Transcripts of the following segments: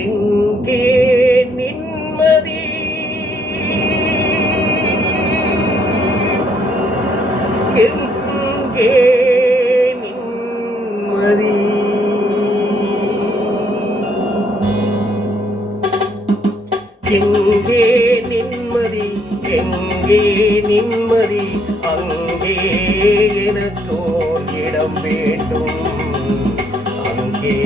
எங்கே நிம்மதி எங்கே நிம்மதி எங்கே நிம்மதி எங்கே நிம்மதி அங்கே எனக்கோர் இடம் வேண்டும் அங்கே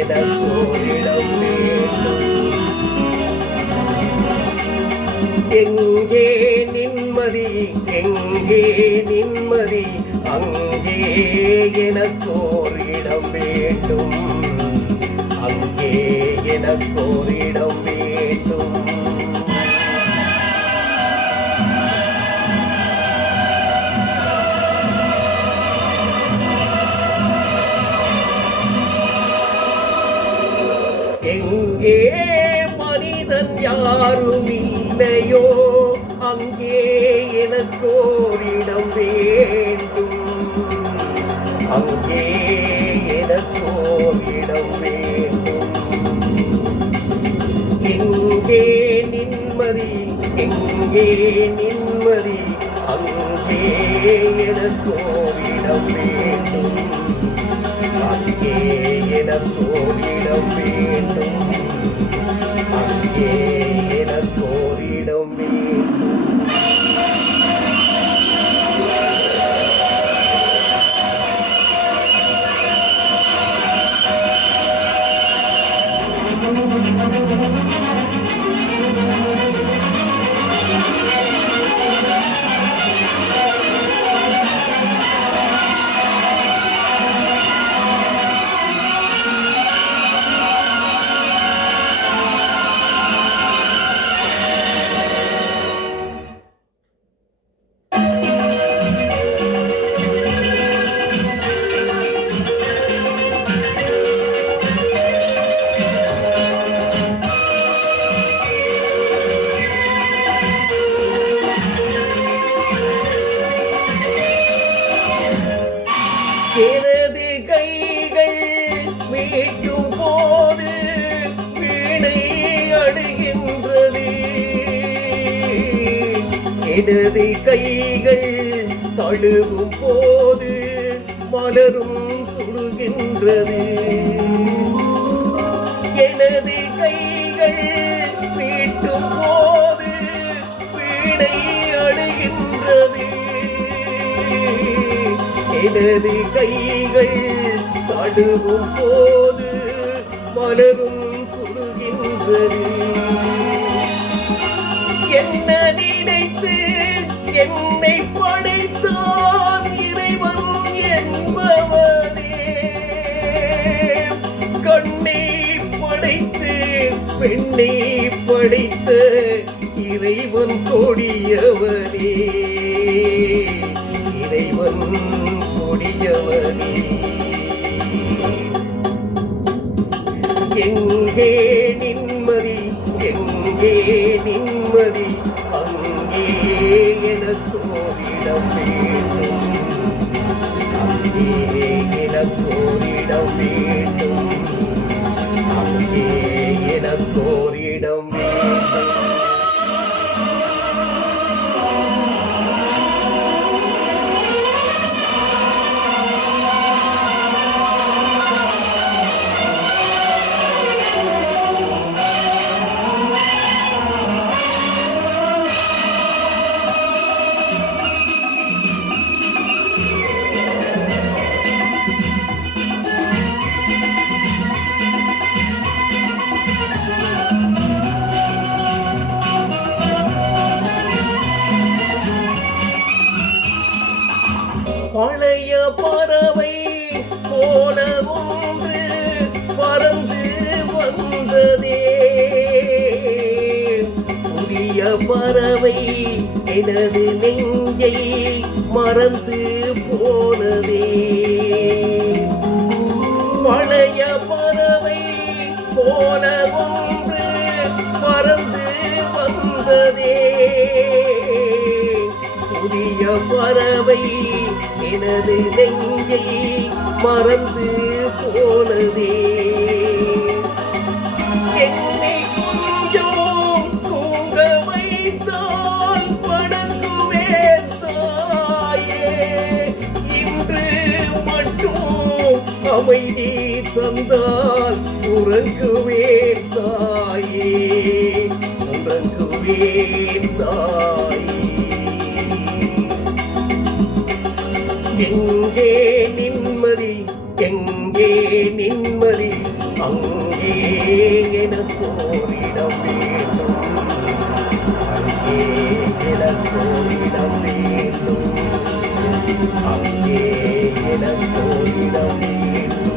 எனக்கோர் இடம் வேண்டும் எங்கே நிம்மதி எங்கே நிம்மதி அங்கே எனக்கோர் இடம் வேண்டும் அங்கே எனக்கோர் இடம் வேண்டும் எங்கே மனிதன் யாரும் இல்லையோ அங்கே எனக்கோரிடம் வேண்டும் அங்கே எனக்கோரிடம் வேண்டும் எங்கே நிம்மதி எங்கே நிம்மதி அங்கே எனக்கோரிடம் வேண்டும் அங்கே எனக்கோரிடம் வேண்டும் அங்கே எனக்கோரிடம் வேண்டும் எனது கைகள் மீட்டும் போது வீணை அழுகின்றது எனது கைகள் தழுவும் போது மலரும் சுடுகின்றது எனது கைகள் மீட்டும் போது வீணை அழுகின்றது எனது கைகள் தடுவும் போது மலரும் சுடுகின்றது என்ன நினைத்து என்னை படைத்தான் இறைவன் என்பவனே கண்ணை படைத்து பெண்ணை படைத்த இறைவன் கொடியவனே இறைவன் கொடியவனே எங்கே நிம்மதி எங்கே நிம்மதி அங்கே எனக்கோரிடம் வேண்டும் அங்கே எனக்கோரிடம் வேண்டும் அங்கே எனக்கோரிடம் வேண்டும் பழைய பறவை போல ஒன்று பறந்து வந்ததே புதிய பறவை எனது நெஞ்சை மறந்து போனதே பழைய பறவை போல ஒன்று பறந்து வந்ததே புதிய பறவை எனது நெஞ்சை மறந்து போனதே தந்தால் உறங்குவேன் தாயே, உறங்குவேன் தாயே. எங்கே நிம்மதி, எங்கே நிம்மதி, அங்கே எனக்கோரிடம் வேண்டும், அங்கே எனக்கோரிடம் வேண்டும், அங்கே எனக்கோரிடம் வேண்டும்.